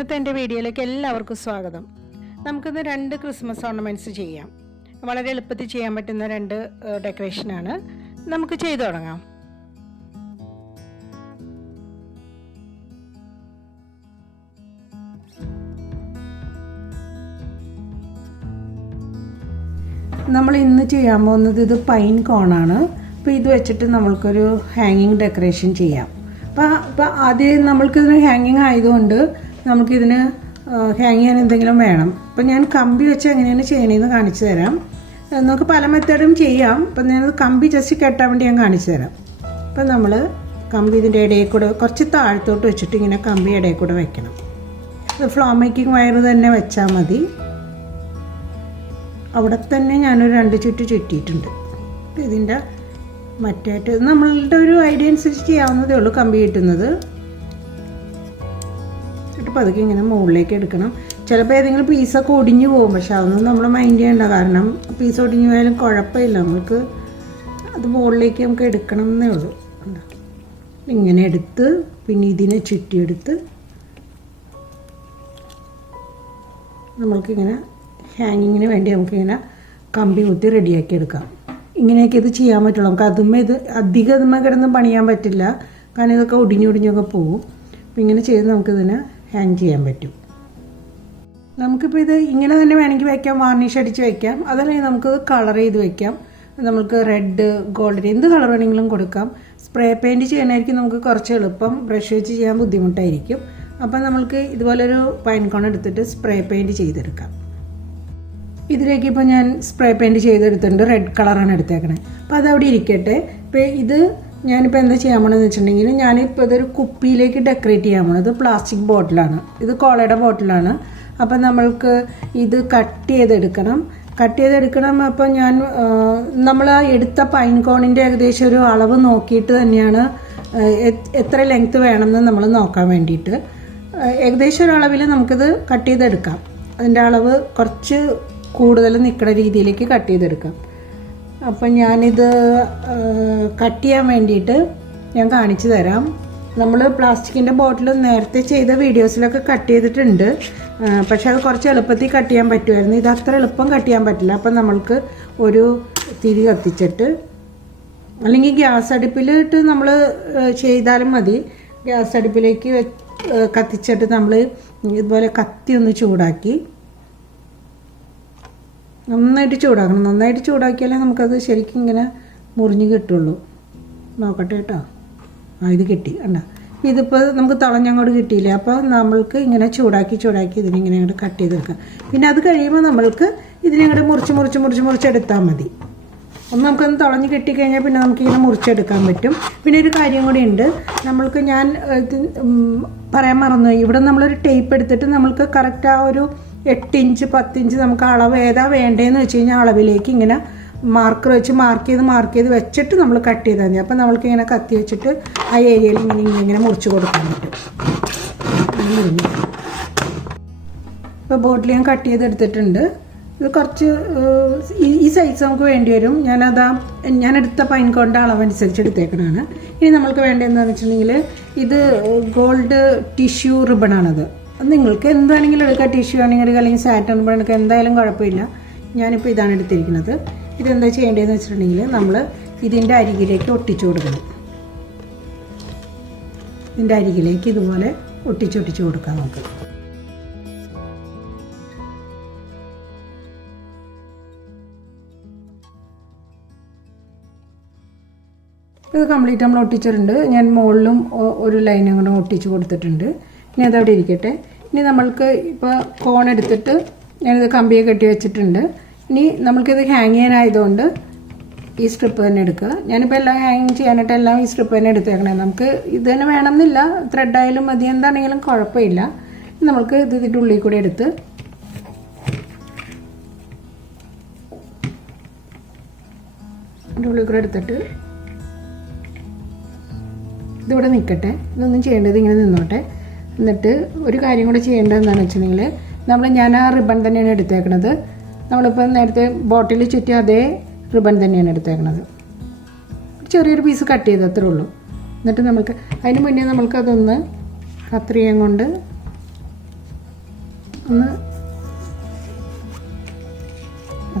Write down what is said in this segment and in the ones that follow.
ഇന്നത്തെ എൻ്റെ വീഡിയോയിലേക്ക് എല്ലാവർക്കും സ്വാഗതം. നമുക്കിന്ന് 2 ക്രിസ്മസ് ഓർണമെൻറ്റ്സ് ചെയ്യാം. വളരെ എളുപ്പത്തിൽ ചെയ്യാൻ പറ്റുന്ന 2 ഡെക്കറേഷനാണ്. നമുക്ക് ചെയ്തു തുടങ്ങാം. നമ്മൾ ഇന്ന് ചെയ്യാൻ പോകുന്നത് ഇത് പൈൻ കോണാണ്. അപ്പോൾ ഇത് വെച്ചിട്ട് നമ്മൾക്കൊരു ഹാങ്ങിങ് ഡെക്കറേഷൻ ചെയ്യാം. അപ്പോൾ ആദ്യം നമ്മൾക്കിതിന് ഹാങ്ങിങ് ആയതുകൊണ്ട് നമുക്കിതിന് ഹാങ് ചെയ്യാൻ എന്തെങ്കിലും വേണം. അപ്പോൾ ഞാൻ കമ്പി വെച്ച് എങ്ങനെയാണ് ചെയ്യണമെന്ന് കാണിച്ചു തരാം. നമുക്ക് പല മെത്തേഡും ചെയ്യാം. അപ്പം ഞാനത് കമ്പി ജസ്റ്റ് കെട്ടാൻ വേണ്ടി ഞാൻ കാണിച്ചു തരാം. അപ്പം നമ്മൾ കമ്പി ഇതിൻ്റെ ഇടയിൽ കൂടെ കുറച്ച് താഴത്തോട്ട് വെച്ചിട്ട് ഇങ്ങനെ കമ്പി ഇടയിൽ കൂടെ വെക്കണം. ഇത് ഫ്ലോ മേക്കിംഗ് വയർ തന്നെ വെച്ചാൽ മതി. അവിടെ തന്നെ ഞാനൊരു 2 ചുറ്റ് ചുറ്റിയിട്ടുണ്ട്. ഇതിൻ്റെ മറ്റായിട്ട് നമ്മളുടെ ഒരു ഐഡിയ അനുസരിച്ച് ചെയ്യാവുന്നതേ ഉള്ളൂ കമ്പി കിട്ടുന്നത്. എന്നിട്ട് പതുക്കെ ഇങ്ങനെ മുകളിലേക്ക് എടുക്കണം. ചിലപ്പോൾ ഏതെങ്കിലും പീസൊക്കെ ഒടിഞ്ഞു പോകും, പക്ഷെ അതൊന്നും നമ്മൾ മൈൻഡ് ചെയ്യേണ്ട. കാരണം പീസ് ഒടിഞ്ഞു പോയാലും കുഴപ്പമില്ല, നമുക്ക് അത് മുകളിലേക്ക് നമുക്ക് എടുക്കണം എന്നേ ഉള്ളൂ. ഇങ്ങനെ എടുത്ത് പിന്നെ ഇതിനെ ചുറ്റിയെടുത്ത് നമ്മൾക്കിങ്ങനെ ഹാങ്ങിങ്ങിന് വേണ്ടി നമുക്കിങ്ങനെ കമ്പി കുത്തി റെഡിയാക്കി എടുക്കാം. ഇങ്ങനെയൊക്കെ ഇത് ചെയ്യാൻ പറ്റുള്ളൂ. നമുക്ക് അധികം അതുമ്മ കിടന്ന് പണിയാൻ പറ്റില്ല, കാരണം ഇതൊക്കെ ഒടിഞ്ഞൊടിഞ്ഞൊക്കെ പോകും. അപ്പം ഇങ്ങനെ ചെയ്ത് നമുക്കിതിനെ ഹാങ് ചെയ്യാൻ പറ്റും. നമുക്കിപ്പോൾ ഇത് ഇങ്ങനെ തന്നെ വേണമെങ്കിൽ വയ്ക്കാം, വാർണിഷ് അടിച്ച് വയ്ക്കാം. അതല്ലെങ്കിൽ നമുക്കത് കളർ ചെയ്ത് വയ്ക്കാം. നമുക്ക് റെഡ്, ഗോൾഡൻ എന്ത് കളർ വേണമെങ്കിലും കൊടുക്കാം. സ്പ്രേ പെയിൻറ്റ് ചെയ്യണമായിരിക്കും നമുക്ക് കുറച്ച് എളുപ്പം, ബ്രഷ് വെച്ച് ചെയ്യാൻ ബുദ്ധിമുട്ടായിരിക്കും. അപ്പം നമ്മൾക്ക് ഇതുപോലൊരു പൈൻ കോൺ എടുത്തിട്ട് സ്പ്രേ പെയിൻറ്റ് ചെയ്തെടുക്കാം. ഇതിലേക്ക് ഇപ്പോൾ ഞാൻ സ്പ്രേ പെയിൻറ്റ് ചെയ്തെടുത്തിട്ടുണ്ട്. റെഡ് കളറാണ് എടുത്തേക്കണത്. അപ്പോൾ അതവിടെ ഇരിക്കട്ടെ. ഇപ്പോൾ ഇത് ഞാനിപ്പോൾ എന്താ ചെയ്യാൻ പോകണമെന്ന് വെച്ചിട്ടുണ്ടെങ്കിൽ, ഞാനിപ്പോൾ ഇതൊരു കുപ്പിയിലേക്ക് ഡെക്കറേറ്റ് ചെയ്യാൻ പോകണം. ഇത് പ്ലാസ്റ്റിക് ബോട്ടിലാണ്, ഇത് കോളയുടെ ബോട്ടിലാണ്. അപ്പം നമ്മൾക്ക് ഇത് കട്ട് ചെയ്തെടുക്കണം. അപ്പോൾ നമ്മൾ ആ എടുത്ത പൈൻ കോണിൻ്റെ ഏകദേശം ഒരു അളവ് നോക്കിയിട്ട് തന്നെയാണ് എത്ര ലെങ്ത്ത് വേണമെന്ന് നമ്മൾ നോക്കാൻ വേണ്ടിയിട്ട്. ഏകദേശം ഒരു അളവിൽ നമുക്കിത് കട്ട് ചെയ്തെടുക്കാം. അതിൻ്റെ അളവ് കുറച്ച് കൂടുതൽ നിൽക്കുന്ന രീതിയിലേക്ക് കട്ട് ചെയ്തെടുക്കാം. അപ്പം ഞാനിത് കട്ട് ചെയ്യാൻ വേണ്ടിയിട്ട് ഞാൻ കാണിച്ചു തരാം. നമ്മൾ പ്ലാസ്റ്റിക്കിൻ്റെ ബോട്ടിൽ നേരത്തെ ചെയ്ത വീഡിയോസിലൊക്കെ കട്ട് ചെയ്തിട്ടുണ്ട്, പക്ഷെ അത് കുറച്ച് എളുപ്പത്തിൽ കട്ട് ചെയ്യാൻ പറ്റുമായിരുന്നു. ഇത് അത്ര എളുപ്പം കട്ട് ചെയ്യാൻ പറ്റില്ല. അപ്പം നമ്മൾക്ക് ഒരു തിരി കത്തിച്ചിട്ട്, അല്ലെങ്കിൽ ഗ്യാസ് അടുപ്പിലിട്ട് നമ്മൾ ചെയ്താലും മതി. ഗ്യാസ് അടുപ്പിലേക്ക് കത്തിച്ചിട്ട് നമ്മൾ ഇതുപോലെ കത്തി ഒന്ന് ചൂടാക്കി, നന്നായിട്ട് ചൂടാക്കണം. നന്നായിട്ട് ചൂടാക്കിയാലേ നമുക്കത് ശരിക്കും ഇങ്ങനെ മുറിഞ്ഞ് കിട്ടുള്ളൂ. നോക്കട്ടെ കേട്ടോ. ഇത് കിട്ടി കണ്ട. ഇതിപ്പോൾ നമുക്ക് തളഞ്ഞങ്ങോട്ട് കിട്ടിയില്ലേ. അപ്പോൾ നമ്മൾക്ക് ഇങ്ങനെ ചൂടാക്കി ഇതിനിങ്ങനെ അങ്ങോട്ട് കട്ട് ചെയ്തെടുക്കാം. പിന്നെ അത് കഴിയുമ്പോൾ നമ്മൾക്ക് ഇതിനങ്ങോട്ട് മുറിച്ചെടുത്താൽ മതി. ഒന്ന് നമുക്കൊന്ന് തളഞ്ഞ് കിട്ടിക്കഴിഞ്ഞാൽ പിന്നെ നമുക്കിങ്ങനെ മുറിച്ചെടുക്കാൻ പറ്റും. പിന്നെ ഒരു കാര്യം കൂടി ഉണ്ട്, നമ്മൾക്ക് ഞാൻ ഇത് പറയാൻ മറന്നുപോയി. ഇവിടെ നമ്മളൊരു ടേപ്പ് എടുത്തിട്ട് നമ്മൾക്ക് കറക്റ്റ് ആ ഒരു 8 ഇഞ്ച് 10 ഇഞ്ച് നമുക്ക് അളവ് ഏതാ വേണ്ടതെന്ന് വെച്ച് കഴിഞ്ഞാൽ അളവിലേക്ക് ഇങ്ങനെ മാർക്ക് ചെയ്ത് വെച്ചിട്ട് നമ്മൾ കട്ട് ചെയ്താൽ മതി. അപ്പം നമ്മൾക്ക് ഇങ്ങനെ കത്തി വെച്ചിട്ട് ആ ഏരിയയിൽ ഇങ്ങനെ മുറിച്ച് കൊടുക്കാൻ പറ്റും. ഇപ്പോൾ ബോട്ടിൽ ഞാൻ കട്ട് ചെയ്തെടുത്തിട്ടുണ്ട്. ഇത് കുറച്ച് ഈ സൈസ് നമുക്ക് വേണ്ടി വരും. ഞാൻ എടുത്ത പൈൻ കോണിൻ്റെ അളവനുസരിച്ച് എടുത്തേക്കണതാണ്. ഇനി നമ്മൾക്ക് വേണ്ടതെന്ന് വെച്ചിട്ടുണ്ടെങ്കിൽ, ഇത് ഗോൾഡ് ടിഷ്യൂ റിബണാണത്. നിങ്ങൾക്ക് എന്ത് വേണമെങ്കിലും എടുക്കാം. ടിഷ്യൂ ആണെങ്കിൽ എടുക്കുക, അല്ലെങ്കിൽ സാറ്റൻ റിബൺ എടുക്കുക, എന്തായാലും കുഴപ്പമില്ല. ഞാനിപ്പോൾ ഇതാണ് എടുത്തിരിക്കുന്നത്. ഇതെന്താ ചെയ്യേണ്ടതെന്ന് വെച്ചിട്ടുണ്ടെങ്കിൽ, നമ്മൾ ഇതിൻ്റെ അരികിലേക്ക് ഒട്ടിച്ചു കൊടുക്കണം. ഇതിൻ്റെ അരികിലേക്ക് ഇതുപോലെ ഒട്ടിച്ചു കൊടുക്കാം നമുക്ക്. ഇത് കംപ്ലീറ്റ് നമ്മൾ ഒട്ടിച്ചിട്ടുണ്ട്. ഞാൻ മുകളിലും ഒരു ലൈൻ അങ്ങോട്ട് ഒട്ടിച്ച് കൊടുത്തിട്ടുണ്ട്. ഇനി അതവിടെ ഇരിക്കട്ടെ. ഇനി നമ്മൾക്ക് ഇപ്പോൾ കോൺ എടുത്തിട്ട് ഞാനിത് കമ്പിയെ കെട്ടി വെച്ചിട്ടുണ്ട്. ഇനി നമ്മൾക്കിത് ഹാങ് ചെയ്യാനായതുകൊണ്ട് ഈ സ്ട്രിപ്പ് തന്നെ എടുക്കുക. ഞാനിപ്പോൾ എല്ലാം ഹാങ് ചെയ്യാനായിട്ട് എല്ലാം ഈ സ്ട്രിപ്പ് തന്നെ എടുത്തേക്കണേ. നമുക്ക് ഇത് തന്നെ വേണമെന്നില്ല, ത്രെഡായാലും മതി, എന്താണെങ്കിലും കുഴപ്പമില്ല. നമ്മൾക്ക് ഇതിൻ്റെ ഉള്ളിൽ കൂടെ എടുത്ത് ഇതിൻ്റെ ഉള്ളിൽ കൂടെ എടുത്തിട്ട് ഇതിവിടെ നിൽക്കട്ടെ. ഇതൊന്നും ചെയ്യേണ്ടത് ഇങ്ങനെ നിന്നോട്ടെ. എന്നിട്ട് ഒരു കാര്യം കൂടെ ചെയ്യേണ്ടത് എന്താണെന്ന് വെച്ചിട്ടുണ്ടെങ്കിൽ, ഞാൻ ആ റിബൺ തന്നെയാണ് എടുത്തേക്കണത്. നമ്മളിപ്പോൾ നേരത്തെ ബോട്ടിൽ ചുറ്റി അതേ റിബൺ തന്നെയാണ് എടുത്തേക്കണത്. ചെറിയൊരു പീസ് കട്ട് ചെയ്ത് അത്രേ ഉള്ളൂ. എന്നിട്ട് അതിന് മുന്നേ നമ്മൾക്കതൊന്ന് കത്രികയും കൊണ്ട് ഒന്ന്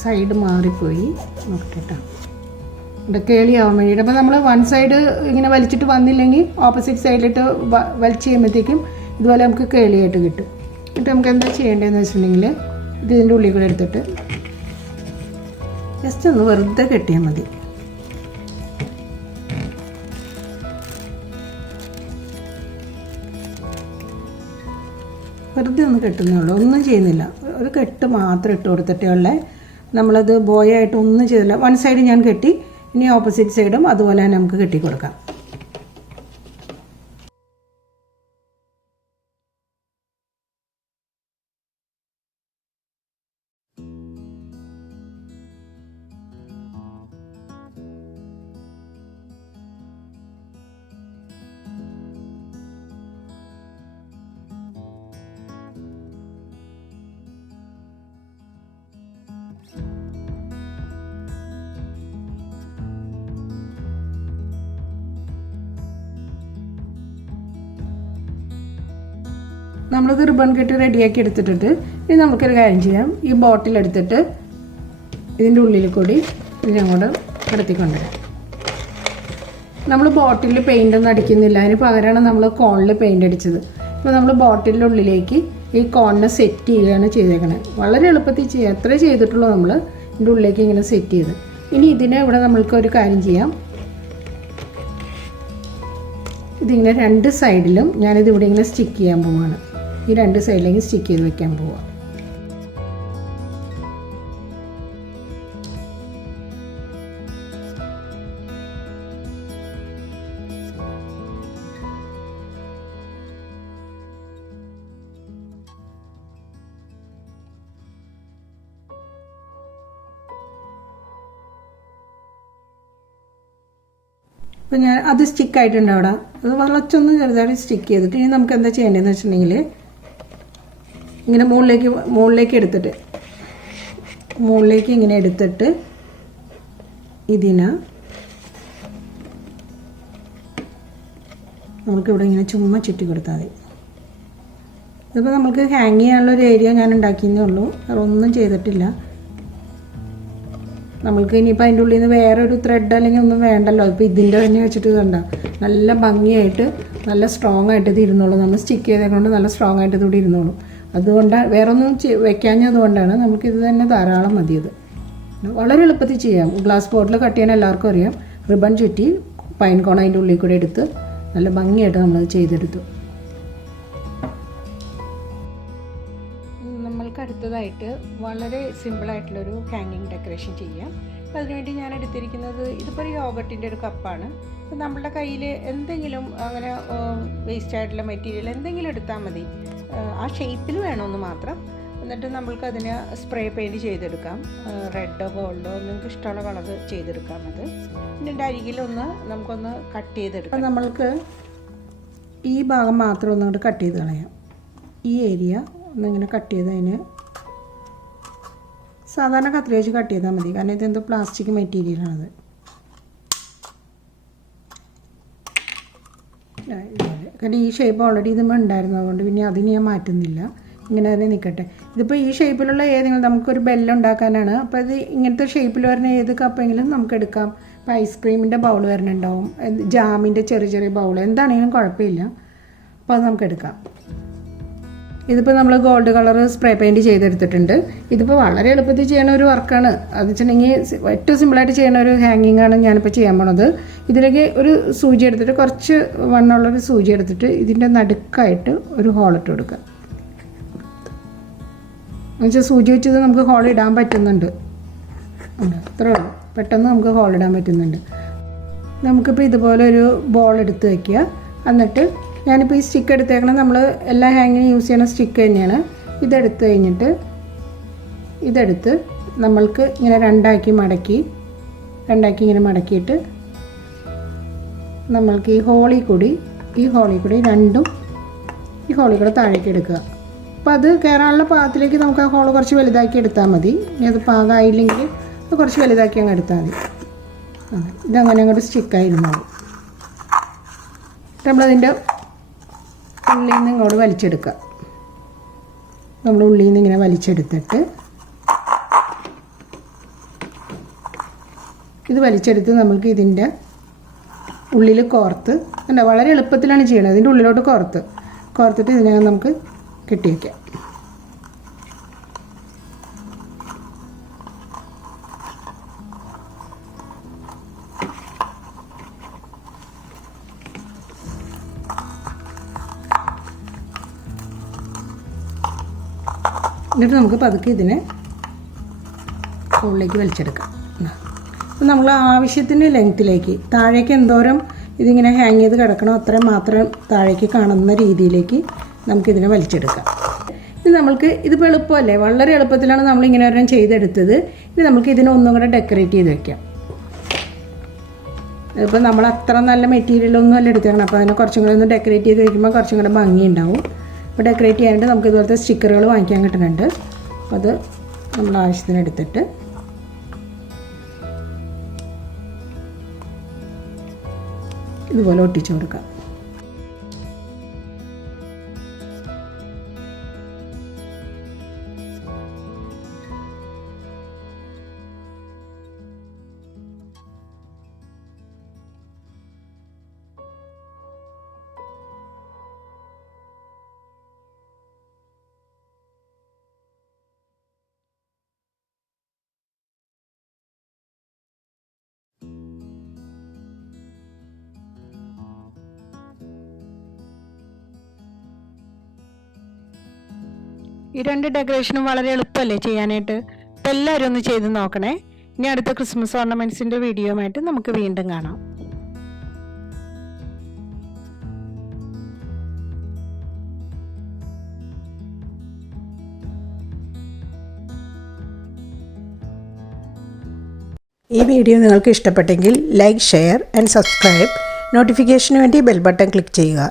സൈഡ് മാറിപ്പോയി നോക്കട്ടെ. ഇവിടെ കേളിയാവാൻ വേണ്ടിയിട്ട്. അപ്പോൾ നമ്മൾ വൺ സൈഡ് ഇങ്ങനെ വലിച്ചിട്ട് വന്നില്ലെങ്കിൽ ഓപ്പോസിറ്റ് സൈഡിലിട്ട് വലിച്ച് ചെയ്യുമ്പോഴത്തേക്കും ഇതുപോലെ നമുക്ക് കേളിയായിട്ട് കിട്ടും. എന്നിട്ട് നമുക്ക് എന്താ ചെയ്യേണ്ടതെന്ന് വെച്ചിട്ടുണ്ടെങ്കിൽ ഇതിൻ്റെ ഉള്ളിൽ കൂടെ എടുത്തിട്ട് ജസ്റ്റ് ഒന്ന് വെറുതെ കെട്ടിയാൽ മതി. വെറുതെ ഒന്ന് കെട്ടുന്നേ ഉള്ളൂ, ഒന്നും ചെയ്യുന്നില്ല. ഒരു കെട്ട് മാത്രം ഇട്ട് കൊടുത്തിട്ടേ ഉള്ളേ. നമ്മളത് ബോയായിട്ട് ഒന്നും ചെയ്തില്ല. വൺ സൈഡ് ഞാൻ കെട്ടി, ഇനി ഓപ്പോസിറ്റ് സൈഡും അതുപോലെ തന്നെ നമുക്ക് കെട്ടി കൊടുക്കാം. നമ്മളിത് റിബൺ കെട്ടി റെഡിയാക്കി എടുത്തിട്ടുണ്ട്. ഇനി നമുക്കൊരു കാര്യം ചെയ്യാം. ഈ ബോട്ടിൽ എടുത്തിട്ട് ഇതിൻ്റെ ഉള്ളിൽ കൂടി ഇതിനങ്ങോട്ട് കടത്തിക്കൊണ്ടുവരാം. നമ്മൾ ബോട്ടിലിൽ പെയിൻ്റ് ഒന്നും അടിക്കുന്നില്ല, അതിന് പകരമാണ് നമ്മൾ കോണിൽ പെയിൻ്റ് അടിച്ചത്. ഇപ്പോൾ നമ്മൾ ബോട്ടിലിൻ്റെ ഉള്ളിലേക്ക് ഈ കോണിനെ സെറ്റ് ചെയ്യുകയാണ് ചെയ്തേക്കണത്. വളരെ എളുപ്പത്തിൽ ചെയ്യാം, അത്രേ ചെയ്തിട്ടുള്ളൂ. നമ്മൾ ഇതിൻ്റെ ഉള്ളിലേക്ക് ഇങ്ങനെ സെറ്റ് ചെയ്ത് ഇനി ഇതിനെ ഇവിടെ നമ്മൾക്ക് ഒരു കാര്യം ചെയ്യാം. ഇതിങ്ങനെ രണ്ട് സൈഡിലും ഞാനിത് ഇവിടെ ഇങ്ങനെ സ്റ്റിക്ക് ചെയ്യാൻ പോവുകയാണ്. ഈ രണ്ട് സൈഡിലേക്ക് സ്റ്റിക്ക് ചെയ്ത് വെക്കാൻ പോവുക. അപ്പോൾ ഞാൻ അത് സ്റ്റിക്കായിട്ടുണ്ട് അവിടെ. അത് വളച്ചൊന്ന് ചെറുതായിട്ട് സ്റ്റിക്ക് ചെയ്തിട്ട് ഇനി നമുക്ക് എന്താ ചെയ്യേണ്ടതെന്ന് വെച്ചിട്ടുണ്ടെങ്കിൽ ഇങ്ങനെ മുകളിലേക്ക് എടുത്തിട്ട് ഇങ്ങനെ എടുത്തിട്ട് ഇതിനെ നമുക്കിവിടെ ഇങ്ങനെ ചുമ്മാ ചുറ്റി കൊടുത്താൽ മതി. ഇതിപ്പോൾ നമുക്ക് ഹാങ് ചെയ്യാനുള്ളൊരു ഏരിയ ഞാൻ ഉണ്ടാക്കിയെന്നേ ഉള്ളൂ, വേറെ ഒന്നും ചെയ്തിട്ടില്ല. നമ്മൾക്ക് ഇനിയിപ്പോൾ അതിൻ്റെ ഉള്ളിൽ നിന്ന് വേറൊരു ത്രെഡ് അല്ലെങ്കിൽ ഒന്നും വേണ്ടല്ലോ. ഇപ്പോൾ ഇതിൻ്റെ തന്നെ വെച്ചിട്ട് കണ്ട നല്ല ഭംഗിയായിട്ട് നല്ല സ്ട്രോങ് ആയിട്ട് ഇത് ഇരുന്നോളൂ. നമ്മൾ സ്റ്റിക്ക് ചെയ്തേക്കൊണ്ട് നല്ല സ്ട്രോങ് ആയിട്ട് ഇതുകൂടി ഇരുന്നോളും. അതുകൊണ്ടാണ് വേറെ ഒന്നും വെക്കാഞ്ഞതുകൊണ്ടാണ്. നമുക്കിത് തന്നെ ധാരാളം മതിയത്. വളരെ എളുപ്പത്തിൽ ചെയ്യാം. ഗ്ലാസ് ബോട്ടിൽ കട്ട് ചെയ്യാൻ എല്ലാവർക്കും അറിയാം. റിബൺ ചുറ്റി പൈൻ കോൺ അതിൻ്റെ ഉള്ളിൽ കൂടെ എടുത്ത് നല്ല ഭംഗിയായിട്ട് നമ്മൾ ചെയ്തെടുത്തു. നമ്മൾക്ക് അടുത്തതായിട്ട് വളരെ സിമ്പിളായിട്ടുള്ളൊരു ഹാങ്ങിങ് ഡെക്കറേഷൻ ചെയ്യാം. അപ്പോൾ അതിനുവേണ്ടി ഞാൻ എടുത്തിരിക്കുന്നത് ഇതിപ്പോൾ ഒരു യോഗട്ടിൻ്റെ ഒരു കപ്പാണ്. അപ്പോൾ നമ്മളുടെ കയ്യിൽ എന്തെങ്കിലും അങ്ങനെ വേസ്റ്റ് ആയിട്ടുള്ള മെറ്റീരിയൽ എന്തെങ്കിലും എടുത്താൽ മതി. ആ ഷേപ്പിൽ വേണമെന്ന് മാത്രം. എന്നിട്ട് നമ്മൾക്ക് അതിന് സ്പ്രേ പെയിൻറ്റ് ചെയ്തെടുക്കാം. റെഡോ ഗോൾഡോ നിങ്ങൾക്ക് ഇഷ്ടമുള്ള കളർ ചെയ്തെടുക്കാം. അത് ഇതിൻ്റെ അരികിലൊന്ന് നമുക്കൊന്ന് കട്ട് ചെയ്തെടുക്കാം. അപ്പോൾ നമ്മൾക്ക് ഈ ഭാഗം മാത്രം ഒന്നുകൊണ്ട് കട്ട് ചെയ്ത് കളയാം. ഈ ഏരിയ ഒന്നിങ്ങനെ കട്ട് ചെയ്ത് അതിന് സാധാരണ കത്രിക വെച്ച് കട്ട് ചെയ്താൽ മതി. കാരണം ഇതെന്തോ പ്ലാസ്റ്റിക് മെറ്റീരിയലാണത്. കാരണം ഈ ഷേപ്പ് ഓൾറെഡി ഇതുമ്പോൾ ഉണ്ടായിരുന്നു, അതുകൊണ്ട് പിന്നെ അതിന് ഞാൻ മാറ്റുന്നില്ല. ഇങ്ങനെ തന്നെ നിൽക്കട്ടെ. ഇതിപ്പോൾ ഈ ഷേപ്പിലുള്ള ഏതെങ്കിലും നമുക്കൊരു ബെല്ലുണ്ടാക്കാനാണ്. അപ്പോൾ ഇത് ഇങ്ങനത്തെ ഷേപ്പിൽ വരുന്ന ഏത് കപ്പെങ്കിലും നമുക്ക് എടുക്കാം. ഇപ്പോൾ ഐസ്ക്രീമിൻ്റെ ബൗൾ വരണുണ്ടാവും, ജാമിൻ്റെ ചെറിയ ചെറിയ ബൗൾ, എന്താണെങ്കിലും കുഴപ്പമില്ല. അപ്പോൾ അത് നമുക്ക് എടുക്കാം. ഇതിപ്പോൾ നമ്മൾ ഗോൾഡ് കളർ സ്പ്രേ പെയിൻറ്റ് ചെയ്തെടുത്തിട്ടുണ്ട്. ഇതിപ്പോൾ വളരെ എളുപ്പത്തിൽ ചെയ്യുന്ന ഒരു വർക്കാണ്. അത് വെച്ചിട്ടുണ്ടെങ്കിൽ ഏറ്റവും സിമ്പിളായിട്ട് ചെയ്യുന്ന ഒരു ഹാങ്ങിങ് ആണ് ഞാനിപ്പോൾ ചെയ്യാൻ പോണത്. ഇതിലേക്ക് ഒരു സൂചി എടുത്തിട്ട് കുറച്ച് വണ്ണമുള്ളൊരു സൂചി എടുത്തിട്ട് ഇതിൻ്റെ നടുക്കായിട്ട് ഒരു ഹോളിട്ട് കൊടുക്കുക. എന്നുവെച്ചാൽ സൂചി വെച്ചത് നമുക്ക് ഹോൾ ഇടാൻ പറ്റുന്നുണ്ട്. അത്രേ ഉള്ളൂ, പെട്ടെന്ന് നമുക്ക് ഹോൾ ഇടാൻ പറ്റുന്നുണ്ട്. നമുക്കിപ്പോൾ ഇതുപോലെ ഒരു ബോൾ എടുത്ത് വയ്ക്കുക. എന്നിട്ട് ഞാനിപ്പോൾ ഈ സ്റ്റിക്ക് എടുത്തേക്കണം, നമ്മൾ എല്ലാ ഹാങ്ങിനും യൂസ് ചെയ്യുന്ന സ്റ്റിക്ക് തന്നെയാണ്. ഇതെടുത്ത് കഴിഞ്ഞിട്ട് ഇതെടുത്ത് നമ്മൾക്ക് ഇങ്ങനെ രണ്ടാക്കി ഇങ്ങനെ മടക്കിയിട്ട് നമ്മൾക്ക് ഈ ഹോളിൽ കൂടി രണ്ടും ഈ ഹോളിൽ കൂടെ താഴേക്ക് എടുക്കുക. അപ്പോൾ അത് കയറാനുള്ള പാകത്തിലേക്ക് നമുക്ക് ആ ഹോൾ കുറച്ച് വലുതാക്കി എടുത്താൽ മതി. ഇനി അത് പാകമായില്ലെങ്കിൽ അത് കുറച്ച് വലുതാക്കി അങ്ങ് എടുത്താൽ മതി. ഇതങ്ങനെ അങ്ങോട്ട് സ്റ്റിക്കായിരുന്നുള്ളൂ. നമ്മളതിൻ്റെ ഉള്ളിൽ നിന്ന് ഇങ്ങോട്ട് വലിച്ചെടുക്കുക. നമ്മൾ ഉള്ളിൽ നിന്ന് ഇങ്ങനെ വലിച്ചെടുത്തിട്ട് ഇത് വലിച്ചെടുത്ത് നമുക്ക് ഇതിൻ്റെ ഉള്ളിൽ കോർത്ത് അല്ല വളരെ എളുപ്പത്തിലാണ് ചെയ്യുന്നത്. ഇതിൻ്റെ ഉള്ളിലോട്ട് കോർത്തിട്ട് ഇതിനകം നമുക്ക് കെട്ടി വയ്ക്കാം. എന്നിട്ട് നമുക്ക് പതുക്കെ ഇതിനെ ഉള്ളിലേക്ക് വലിച്ചെടുക്കാം. അപ്പോൾ നമ്മൾ ആവശ്യത്തിന് ലെങ്ത്തിലേക്ക് താഴേക്ക് എന്തോരം ഇതിങ്ങനെ ഹാങ് ചെയ്ത് കിടക്കണോ അത്രയും മാത്രം താഴേക്ക് കാണുന്ന രീതിയിലേക്ക് നമുക്കിതിനെ വലിച്ചെടുക്കാം. ഇത് നമ്മൾക്ക് ഇതിപ്പോൾ എളുപ്പമല്ലേ, വളരെ എളുപ്പത്തിലാണ് നമ്മളിങ്ങനെ ഒരെണ്ണം ചെയ്തെടുത്തത്. ഇനി നമുക്ക് ഇതിനെ ഒന്നും കൂടെ ഡെക്കറേറ്റ് ചെയ്ത് വെക്കാം. ഇപ്പോൾ നമ്മൾ അത്ര നല്ല മെറ്റീരിയലൊന്നും അല്ല എടുത്തേക്കണം. അപ്പോൾ അതിനെ കുറച്ചും കൂടെ ഒന്ന് ഡെക്കറേറ്റ് ചെയ്ത് വയ്ക്കുമ്പോൾ കുറച്ചും കൂടെ ഭംഗി ഉണ്ടാവും. അപ്പോൾ ഡെക്കറേറ്റ് ചെയ്യാനായിട്ട് നമുക്ക് ഇതുപോലത്തെ സ്റ്റിക്കറുകൾ വാങ്ങിക്കാൻ കിട്ടുന്നുണ്ട്. അപ്പോൾ അത് നമ്മൾ ആവശ്യത്തിന് എടുത്തിട്ട് ഇതുപോലെ ഒട്ടിച്ചു കൊടുക്കാം. ഈ രണ്ട് ഡെക്കറേഷനും വളരെ എളുപ്പമല്ലേ ചെയ്യാനായിട്ട്. അപ്പോൾ എല്ലാവരും ഒന്ന് ചെയ്ത് നോക്കണേ. ഇനി അടുത്ത ക്രിസ്മസ് ഓർണമെൻറ്റ്സിൻ്റെ വീഡിയോയുമായിട്ട് നമുക്ക് വീണ്ടും കാണാം. ഈ വീഡിയോ നിങ്ങൾക്ക് ഇഷ്ടപ്പെട്ടെങ്കിൽ ലൈക്ക്, ഷെയർ ആൻഡ് സബ്സ്ക്രൈബ്. നോട്ടിഫിക്കേഷന് വേണ്ടി ബെൽ ബട്ടൺ ക്ലിക്ക് ചെയ്യുക.